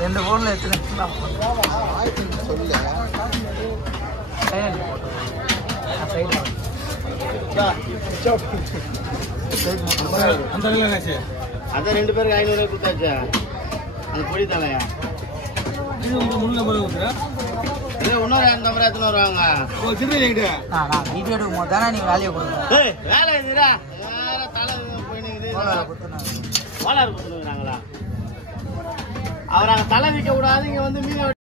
ரெண்டு போன்ல எத்தனை சொல்லு அந்த ரெண்டு பேருக்கு 500 கொடுத்தாச்சா அந்த பொடி தலையா இன்னொரு 200 எத்தனை வருவாங்க வீடியோ எடுக்கும் போது தானே நீங்க வேலையை கொடுங்க வேலை இதுடா வேற தலை போயினுக்குது கோளாறு கொடுத்துருக்குறாங்களா அவர் அங்கே தலை வைக்க கூடாது இங்கே வந்து மீன்